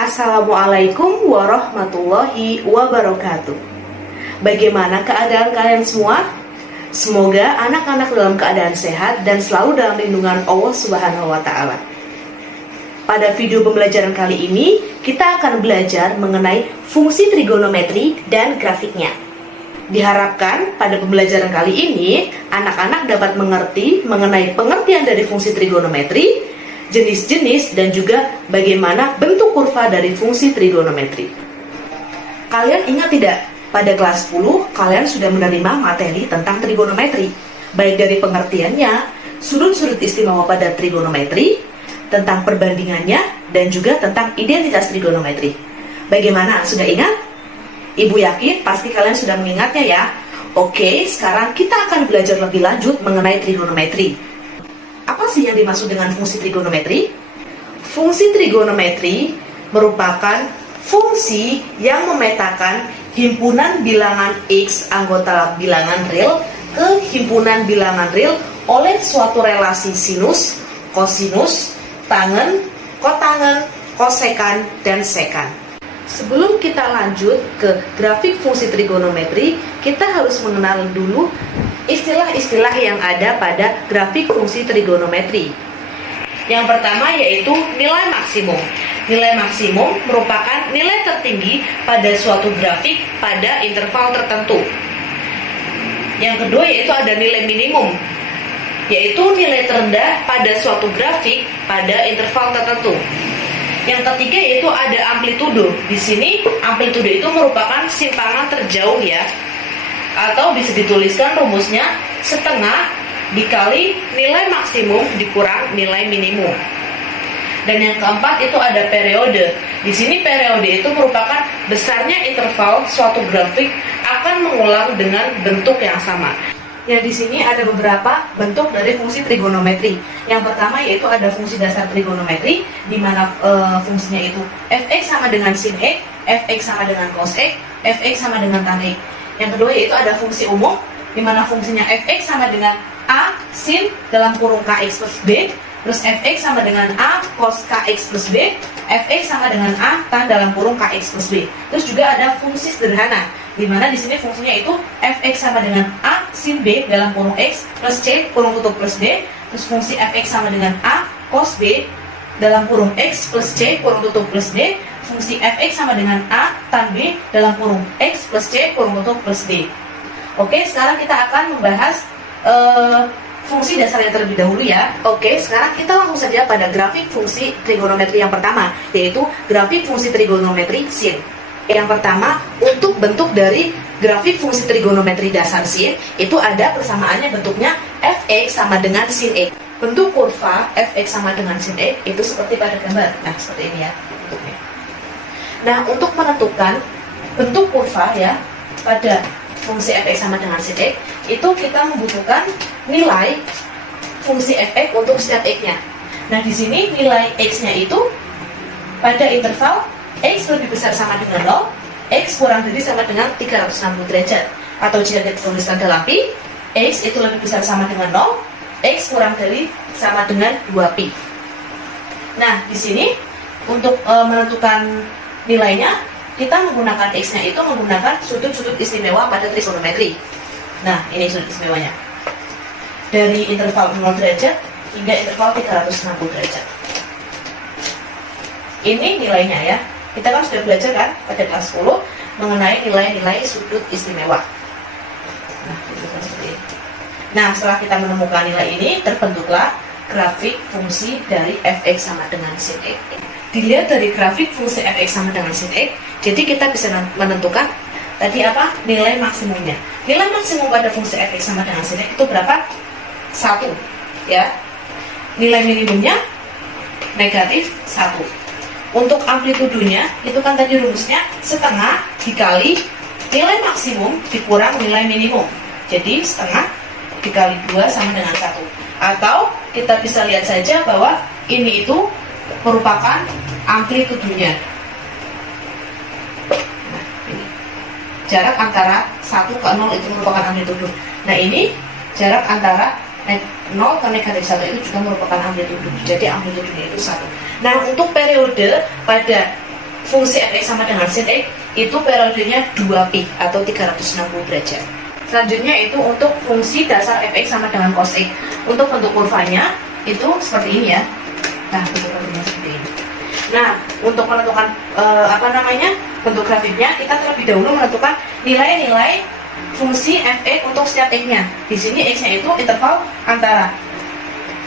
Assalamualaikum warahmatullahi wabarakatuh. Bagaimana keadaan kalian semua? Semoga anak-anak dalam keadaan sehat dan selalu dalam lindungan Allah Subhanahu wa Ta'ala. Pada video pembelajaran kali ini, kita akan belajar mengenai fungsi trigonometri dan grafiknya. Diharapkan pada pembelajaran kali ini, anak-anak dapat mengerti mengenai pengertian dari fungsi trigonometri, jenis-jenis, dan juga bagaimana bentuk kurva dari fungsi trigonometri. Kalian ingat tidak? Pada kelas 10, kalian sudah menerima materi tentang trigonometri, baik dari pengertiannya, sudut-sudut istimewa pada trigonometri, tentang perbandingannya, dan juga tentang identitas trigonometri. Bagaimana? Sudah ingat? Ibu yakin pasti kalian sudah mengingatnya ya. Oke, sekarang kita akan belajar lebih lanjut mengenai trigonometri. Apa sih yang dimaksud dengan fungsi trigonometri? Fungsi trigonometri merupakan fungsi yang memetakan himpunan bilangan X anggota bilangan real ke himpunan bilangan real oleh suatu relasi sinus, kosinus, tangen, kotangen, kosekan, dan sekan. Sebelum kita lanjut ke grafik fungsi trigonometri, kita harus mengenal dulu istilah-istilah yang ada pada grafik fungsi trigonometri. Yang pertama yaitu nilai maksimum. Nilai maksimum merupakan nilai tertinggi pada suatu grafik pada interval tertentu. Yang kedua yaitu ada nilai minimum, yaitu nilai terendah pada suatu grafik pada interval tertentu. Yang ketiga yaitu ada amplitudo. Di sini amplitudo itu merupakan simpangan terjauh ya, atau bisa dituliskan rumusnya setengah dikali nilai maksimum dikurang nilai minimum. Dan yang keempat itu ada periode. Di sini periode itu merupakan besarnya interval suatu grafik akan mengulang dengan bentuk yang sama. Ya, di sini ada beberapa bentuk dari fungsi trigonometri. Yang pertama yaitu ada fungsi dasar trigonometri, di mana fungsinya itu fx sama dengan sin x, fx sama dengan cos x, fx sama dengan tan x. Yang kedua yaitu ada fungsi umum, di mana fungsinya fx sama dengan a sin dalam kurung kx plus b, terus fx sama dengan a cos kx plus b, fx sama dengan a tan dalam kurung kx plus b. Terus juga ada fungsi sederhana, di mana di sini fungsinya itu fx sama dengan a sin b dalam kurung x plus c kurung tutup plus d, terus fungsi fx sama dengan a cos b dalam kurung x plus c kurung tutup plus d, fungsi fx sama dengan a tan b dalam kurung x plus c kurung tutup plus d. Oke, sekarang kita akan membahas fungsi dasarnya terlebih dahulu ya. Oke, sekarang kita langsung saja pada grafik fungsi trigonometri yang pertama, yaitu grafik fungsi trigonometri sin. Yang pertama, untuk bentuk dari grafik fungsi trigonometri dasar sin, itu ada persamaannya bentuknya fx sama dengan sin x. Bentuk kurva fx sama dengan sin x itu seperti pada gambar. Nah, seperti ini ya bentuknya. Nah, untuk menentukan bentuk kurva ya pada fungsi fx sama dengan sin x, itu kita membutuhkan nilai fungsi fx untuk setiap x-nya. Nah, di sini nilai x-nya itu pada interval x lebih besar sama dengan 0, x kurang dari sama dengan 360 derajat. Atau jika kita tuliskan dalam pi, x itu lebih besar sama dengan 0, x kurang dari sama dengan 2pi. Nah, di sini untuk menentukan nilainya, kita menggunakan x-nya itu menggunakan sudut-sudut istimewa pada trigonometri. Nah, ini sudut istimewanya. Dari interval 0 derajat hingga interval 360 derajat. Ini nilainya ya. Kita kan sudah belajar kan pada kelas 10 mengenai nilai-nilai sudut istimewa. Nah, seperti ini. Nah, setelah kita menemukan nilai ini, terbentuklah grafik fungsi dari fx sama dengan sin x. Dilihat dari grafik fungsi fx sama dengan sin x, jadi kita bisa menentukan tadi apa? Nilai maksimumnya. Nilai maksimum pada fungsi fx sama dengan sin x itu berapa? 1 ya. Nilai minimumnya negatif 1. Untuk amplitudonya, itu kan tadi rumusnya setengah dikali nilai maksimum dikurang nilai minimum. Jadi setengah dikali 2 sama dengan 1. Atau kita bisa lihat saja bahwa ini itu merupakan amplitudonya. Nah, ini. Jarak antara 1 ke 0 itu merupakan amplitudo. Nah, ini jarak antara 0 ke negatif 1 itu juga merupakan amplitudo. Jadi amplitudonya itu 1. Nah, untuk periode pada fungsi fx sama dengan sin x itu periodenya 2pi atau 360 derajat. Selanjutnya itu untuk fungsi dasar fx sama dengan cos x. Untuk bentuk kurvanya itu seperti ini ya. Nah, bentuk kurvanya seperti ini. Nah, untuk menentukan bentuk grafiknya, kita terlebih dahulu menentukan nilai-nilai fungsi fx untuk setiap x-nya. Di sini x-nya itu interval antara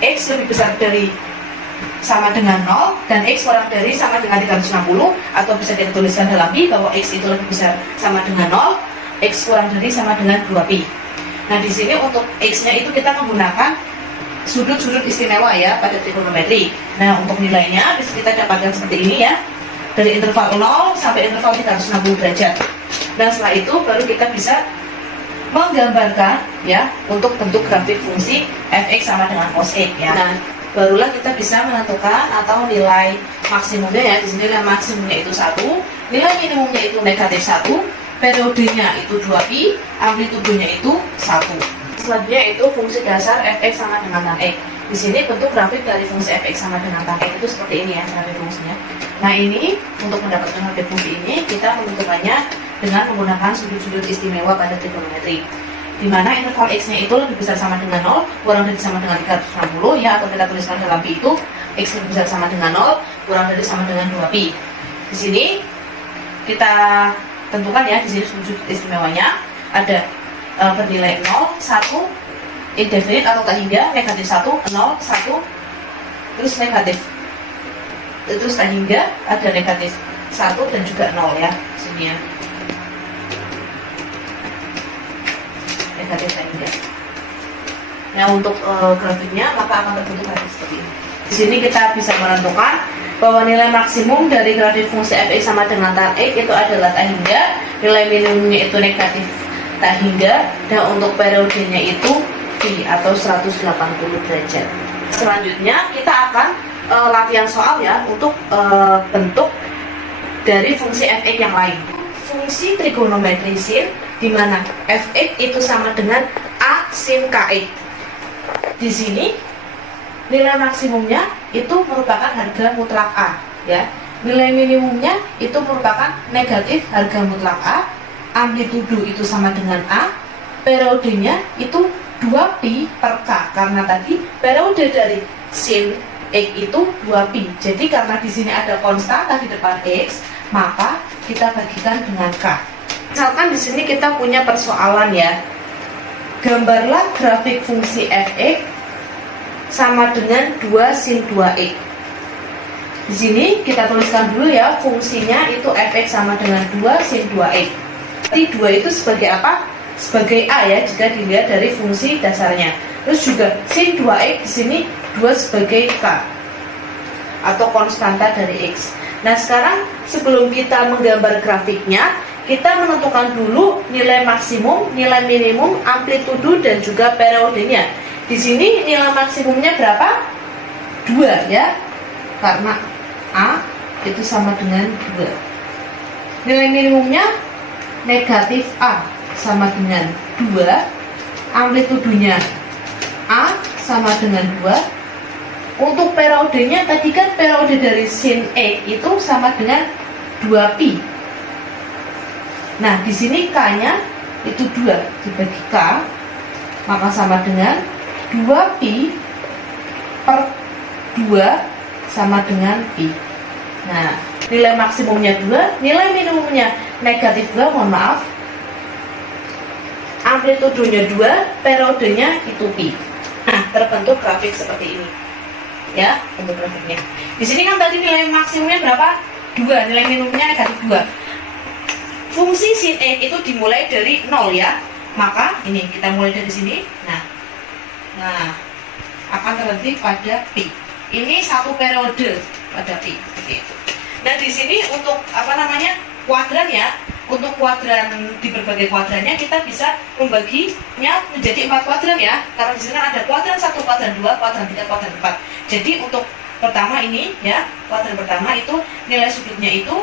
x lebih besar dari sama dengan 0 dan x kurang dari sama dengan 360, atau bisa kita tuliskan dalam pi bahwa x itu lebih besar sama dengan 0, x kurang dari sama dengan 2pi. Nah, di sini untuk x-nya itu kita menggunakan sudut-sudut istimewa ya pada trigonometri. Nah, untuk nilainya bisa kita dapatkan seperti ini ya. Dari interval 0 sampai interval 360 derajat. Dan setelah itu baru kita bisa menggambarkan ya untuk bentuk grafik fungsi fx sama dengan cos x ya. Nah, barulah kita bisa menentukan atau nilai maksimumnya ya. Di sini nilai maksimumnya itu 1, nilai minimumnya itu negatif 1, periodenya itu 2pi, amplitudenya itu 1. Selanjutnya itu fungsi dasar fx sama dengan tan x. Di sini bentuk grafik dari fungsi fx sama dengan tan x itu seperti ini ya grafik fungsinya. Nah, ini untuk mendapatkan grafik fungsi ini kita menentukannya dengan menggunakan sudut-sudut istimewa pada trigonometri, di mana interval x-nya itu lebih besar sama dengan 0, kurang dari sama dengan 360 ya, atau kita tuliskan dalam pi itu x lebih besar sama dengan 0, kurang dari sama dengan 2pi. Di sini kita tentukan ya, di sini sudut istimewanya ada bernilai 0, 1, indefinite atau tak hingga, negatif 1, 0, 1, terus negatif, terus tak hingga ada negatif 1 dan juga 0 ya di sini ya. Negatif tak hingga. Nah, untuk grafiknya maka akan terbentuk grafik seperti ini. Di sini kita bisa menentukan bahwa nilai maksimum dari grafik fungsi fx sama dengan tan x itu adalah tak hingga, nilai minimumnya itu negatif tak hingga, dan untuk periodenya itu pi atau 180 derajat. Selanjutnya kita akan latihan soal ya untuk bentuk dari fungsi fx yang lain. Fungsi trigonometri sin di mana fx itu sama dengan a sin kx. Di sini nilai maksimumnya itu merupakan harga mutlak a ya. Nilai minimumnya itu merupakan negatif harga mutlak a. Amplitudo itu sama dengan a. Periodenya itu 2pi per k, karena tadi periode dari sin x itu 2pi. Jadi karena di sini ada konstanta di depan x, maka kita bagikan dengan k. Misalkan di sini kita punya persoalan ya. Gambarlah grafik fungsi fx sama dengan 2 sin 2x. Di sini kita tuliskan dulu ya, fungsinya itu fx sama dengan 2 sin 2x. Jadi 2 itu sebagai apa? Sebagai a ya, jika dilihat dari fungsi dasarnya. Terus juga sin 2x di sini 2 sebagai k atau konstanta dari x. Nah, sekarang sebelum kita menggambar grafiknya, kita menentukan dulu nilai maksimum, nilai minimum, amplitudo dan juga periodenya. Di sini nilai maksimumnya berapa? 2 ya, karena a itu sama dengan 2. Nilai minimumnya negatif a sama dengan 2. Amplitudonya a sama dengan 2. Untuk periodenya tadi kan periode dari sin x itu sama dengan 2pi. Nah, di sini k-nya itu 2 dibagi k, maka sama dengan 2pi per 2 sama dengan pi. Nah, nilai maksimumnya 2, nilai minimumnya negatif 2, mohon maaf. Amplitudonya 2, periodenya itu pi. Nah, terbentuk grafik seperti ini. Ya, bentuk grafiknya. Di sini kan tadi nilai maksimumnya berapa? 2, nilai minimumnya negatif 2. Fungsi sin x itu dimulai dari 0 ya. Maka ini kita mulai dari sini. Nah, akan terhenti pada pi. Ini satu periode pada pi. Seperti itu. Nah, di sini untuk kuadran ya. Untuk kuadran di berbagai kuadrannya kita bisa membaginya menjadi 4 kuadran ya. Karena di sini ada kuadran 1, kuadran 2, kuadran 3, kuadran 4. Jadi untuk pertama ini ya, kuadran pertama itu nilai sudutnya itu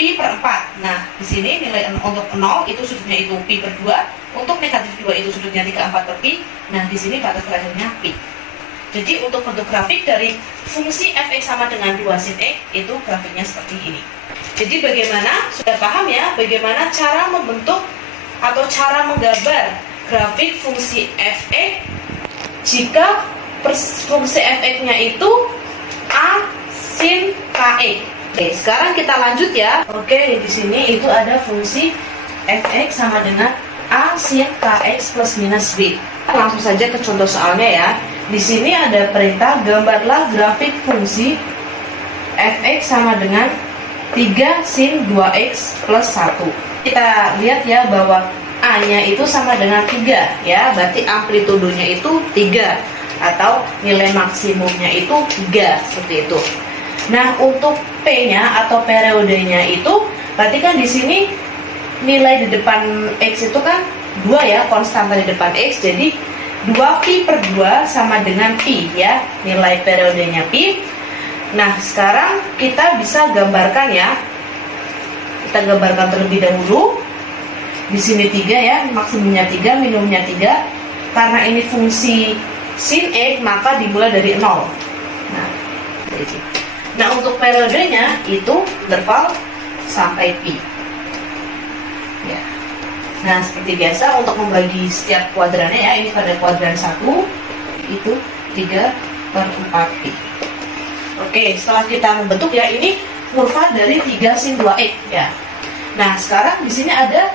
pi per 4. Nah, di sini nilai untuk 0 itu sudutnya itu pi per 2. Untuk negatif 2 itu sudutnya 3/4 per pi. Nah, di sini batas terakhirnya pi. Jadi untuk bentuk grafik dari fungsi f(x) sama dengan 2 sin x itu grafiknya seperti ini. Jadi bagaimana, sudah paham ya, bagaimana cara membentuk atau cara menggambar grafik fungsi f(x) jika fungsi f(x)-nya itu a sin kx. Oke, sekarang kita lanjut ya. Oke, di sini itu ada fungsi f(x) sama dengan a sin kx plus minus b. Langsung saja ke contoh soalnya ya. Di sini ada perintah gambarlah grafik fungsi f(x) sama dengan 3 sin 2x plus 1. Kita lihat ya bahwa a-nya itu sama dengan 3 ya, berarti amplitudenya itu 3 atau nilai maksimumnya itu 3 seperti itu. Nah, untuk p-nya atau periodenya itu berarti kan di sini nilai di depan x itu kan 2 ya, konstanta di depan x, jadi 2pi per 2 sama dengan pi ya, nilai periodenya pi. Nah, sekarang kita bisa gambarkan ya. Kita gambarkan terlebih dahulu. Di sini 3 ya, maksimumnya 3, minimumnya 3. Karena ini fungsi sin x, maka dimulai dari 0. Nah, untuk periodenya itu interval sampai pi. Ya. Nah, seperti biasa untuk membagi setiap kuadrannya ya, ini pada kuadran 1 itu 3 per 4pi. Oke, setelah kita membentuk ya, ini kurva dari 3 sin 2x ya. Nah, sekarang di sini ada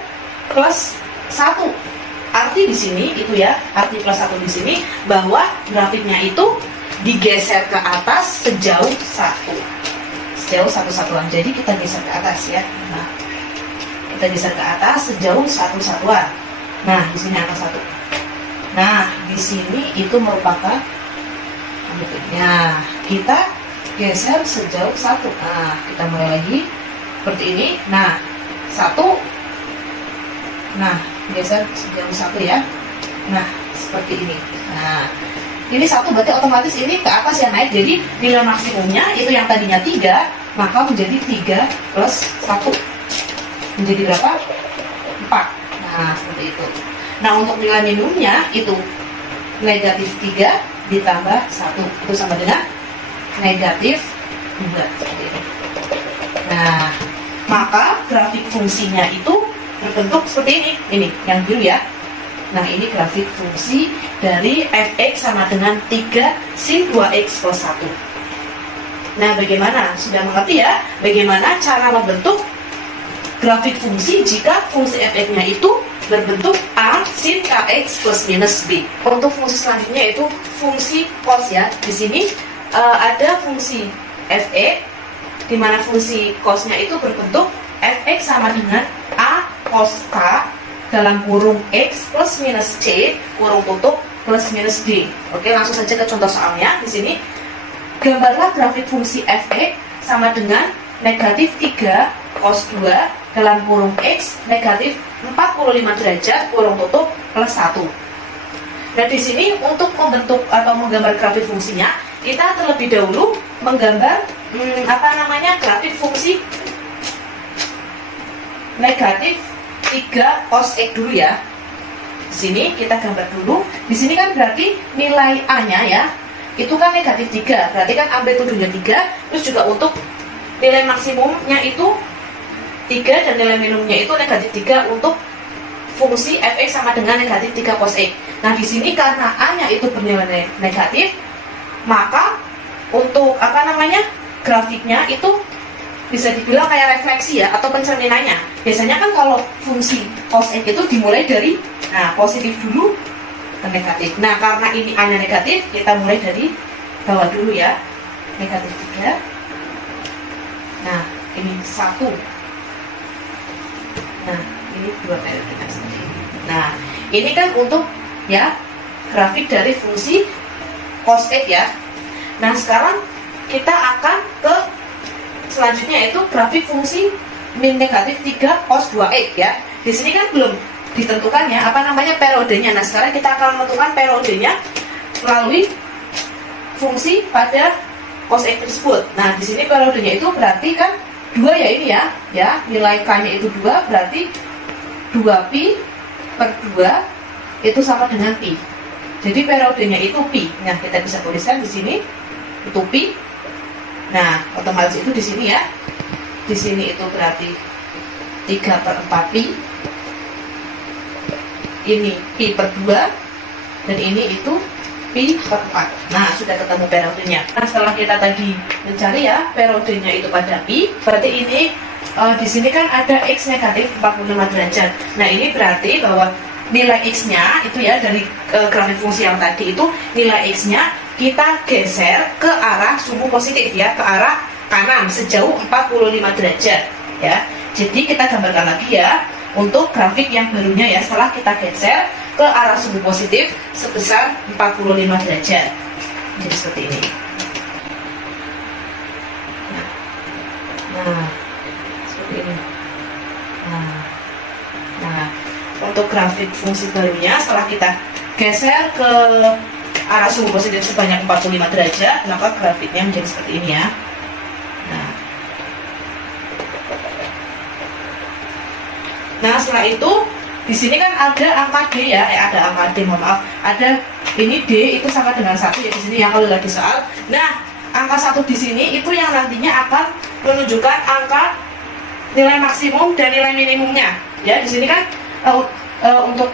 plus 1. Arti di sini itu ya, arti plus 1 di sini bahwa grafiknya itu digeser ke atas sejauh 1. Sejauh 1 satuan. Jadi kita geser ke atas ya. Nah, kita geser ke atas sejauh 1 satuan. Nah, di sini angka 1. Nah, di sini itu merupakan bentuknya. Kita geser sejauh 1. Nah, kita mulai lagi seperti ini. Nah, 1. Nah, geser sejauh 1 ya. Nah, seperti ini. Nah, ini 1 berarti otomatis ini ke atas ya, naik. Jadi nilai maksimumnya itu yang tadinya 3, maka menjadi 3 plus 1. Menjadi berapa? 4. Nah, seperti itu. Nah, untuk nilai minimumnya itu negatif 3 ditambah 1. Itu sama dengan negatif 2. Seperti itu. Nah, maka grafik fungsinya itu berbentuk seperti ini. Ini, yang biru ya. Nah, ini grafik fungsi dari f(x) sama dengan 3 sin 2x plus 1. Nah, bagaimana? Sudah mengerti ya? Bagaimana cara membentuk grafik fungsi jika fungsi f(x)-nya itu berbentuk a sin kx plus minus b. Untuk fungsi selanjutnya yaitu fungsi cos ya. Di sini ada fungsi f(x), di mana fungsi cosnya itu berbentuk f(x) sama dengan a cos k dalam kurung x plus minus c kurung tutup plus minus d. Oke, langsung saja ke contoh soalnya. Di sini gambarlah grafik fungsi f(x) sama dengan negatif 3 cos 2 dalam kurung x negatif 45 derajat kurung tutup plus 1. Nah, di sini untuk membentuk atau menggambar grafik fungsinya, kita terlebih dahulu menggambar grafik fungsi negatif 3 cos x dulu ya. Di sini kita gambar dulu. Di sini kan berarti nilai a-nya ya, itu kan negatif 3, berarti kan amplitudenya 3. Terus juga untuk nilai maksimumnya itu 3 dan nilai minimumnya itu negatif 3 untuk fungsi f(x) sama dengan negatif 3 cos x. Nah, di sini karena a-nya itu bernilai negatif, maka untuk grafiknya itu bisa dibilang kayak refleksi ya, atau pencerminannya. Biasanya kan kalau fungsi cos x itu dimulai dari positif dulu ke negatif. Nah, karena ini a-nya negatif, kita mulai dari bawah dulu ya. Negatif 3. Nah, ini 1. Nah, ini 2 periode. Nah, ini kan untuk ya grafik dari fungsi cos x ya. Nah, sekarang kita akan ke selanjutnya yaitu grafik fungsi min negatif 3 cos 2x ya. Di sini kan belum ditentukan ya periodenya. Nah, sekarang kita akan menentukan periodenya melalui fungsi pada cos x tersebut. Nah, di sini periodenya itu berarti kan 2 ya, ini ya, nilai k-nya itu 2, berarti 2pi per 2 itu sama dengan pi. Jadi periodenya itu pi. Nah, kita bisa tuliskan di sini itu pi. Nah, otomatis itu di sini ya. Di sini itu berarti 3/4 pi. Ini pi per 2 dan ini itu pi per 4. Nah, sudah ketemu periodenya. Nah, setelah kita tadi mencari ya periodenya itu pada pi, berarti ini di sini kan ada x negatif 45 derajat. Nah, ini berarti bahwa nilai x-nya itu ya dari grafik fungsi yang tadi itu nilai x-nya kita geser ke arah sumbu positif ya, ke arah kanan sejauh 45 derajat ya. Jadi kita gambarkan lagi ya untuk grafik yang barunya ya, setelah kita geser ke arah sumbu positif sebesar 45 derajat. Jadi seperti ini. Nah, seperti ini. Nah, untuk grafik fungsi barunya setelah kita geser ke arah sumbu positif sebanyak 45 derajat, maka grafiknya menjadi seperti ini ya. Nah, setelah itu di sini kan ada angka D ya, ada angka D, mohon maaf, ada ini D itu sama dengan 1 ya di sini yang kalau lagi soal. Nah, angka 1 di sini itu yang nantinya akan menunjukkan angka nilai maksimum dan nilai minimumnya. Ya, di sini kan untuk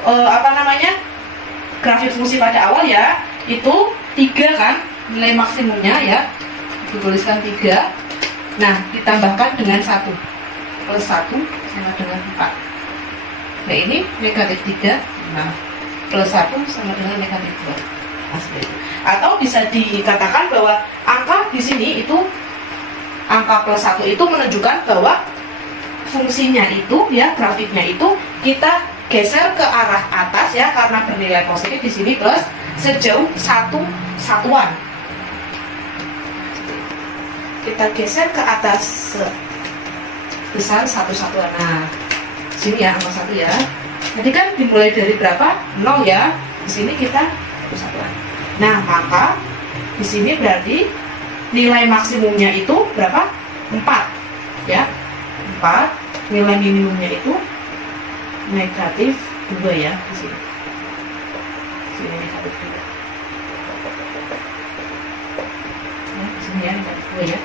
grafik fungsi pada awal ya, itu 3 kan nilai maksimumnya ya. Dituliskan 3. Nah, ditambahkan dengan 1. Plus 1 sama dengan 4. Nah, ini negatif 3, nah, plus 1 sama dengan negatif 2. Nah, atau bisa dikatakan bahwa angka di sini itu, angka plus 1 itu menunjukkan bahwa fungsinya itu, ya, grafiknya itu kita geser ke arah atas ya, karena bernilai positif di sini plus sejauh 1 satuan. Kita geser ke atas sebesar 1 satuan. Nah, sini ya angka 1 ya. Jadi kan dimulai dari berapa? 0 ya. Di sini kita 1 satuan. Nah, maka di sini berarti nilai maksimumnya itu berapa? 4 ya. 4. Nilai minimumnya itu negatif 2 ya di sini. Sini negatif 2. Ya, di sini ya negatif 2 ya.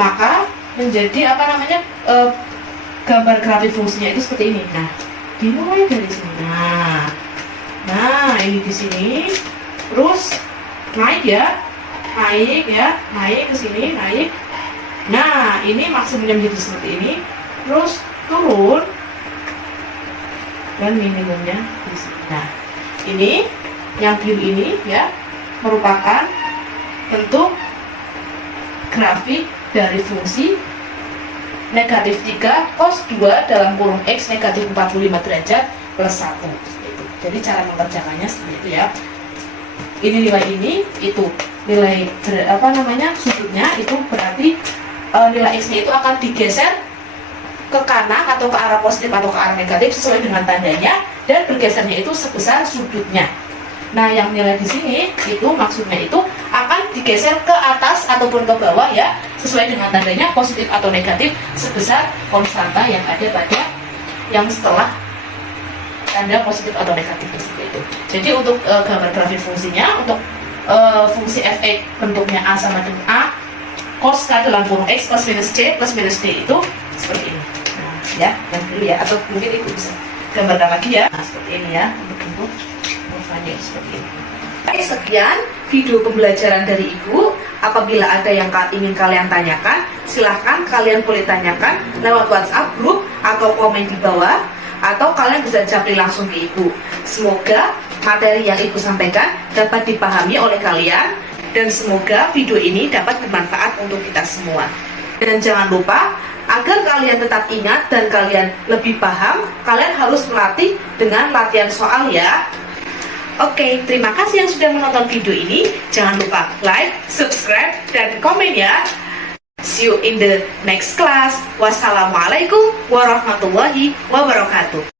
Maka menjadi gambar grafik fungsinya itu seperti ini. Nah, dimulai dari sini. Nah, ini di sini, terus naik ya, naik ke sini, naik. Nah, ini maksimumnya menjadi seperti ini, terus turun dan minimumnya di sini. Nah, ini yang biru ini ya merupakan bentuk grafik dari fungsi negatif 3 cos 2 dalam kurung X negatif 45 derajat plus 1. Jadi cara mengerjakannya seperti itu ya. Ini nilai ini, itu nilai sudutnya itu berarti nilai X-nya itu akan digeser ke kanan atau ke arah positif atau ke arah negatif sesuai dengan tandanya, dan bergesernya itu sebesar sudutnya. Nah, yang nilai di sini itu maksudnya itu akan digeser ke atas ataupun ke bawah ya, sesuai dengan tandanya positif atau negatif sebesar konstanta yang ada pada yang setelah tanda positif atau negatif seperti itu. Jadi untuk gambar grafik fungsinya, untuk fungsi f(x) bentuknya a sama dengan a cos k dalam kurung x plus minus d itu seperti ini. Nah, ya, yang dulu ya, atau mungkin ibu bisa gambarkan lagi ya. Nah, seperti ini ya untuk bentuk seperti ini. Oke, sekian video pembelajaran dari Ibu. Apabila ada yang ingin kalian tanyakan, silahkan kalian boleh tanyakan lewat WhatsApp grup atau komen di bawah, atau kalian bisa japri langsung ke Ibu. Semoga materi yang Ibu sampaikan dapat dipahami oleh kalian, dan semoga video ini dapat bermanfaat untuk kita semua. Dan jangan lupa, agar kalian tetap ingat dan kalian lebih paham, kalian harus melatih dengan latihan soal ya. Oke, terima kasih yang sudah menonton video ini. Jangan lupa like, subscribe, dan komen ya. See you in the next class. Wassalamualaikum warahmatullahi wabarakatuh.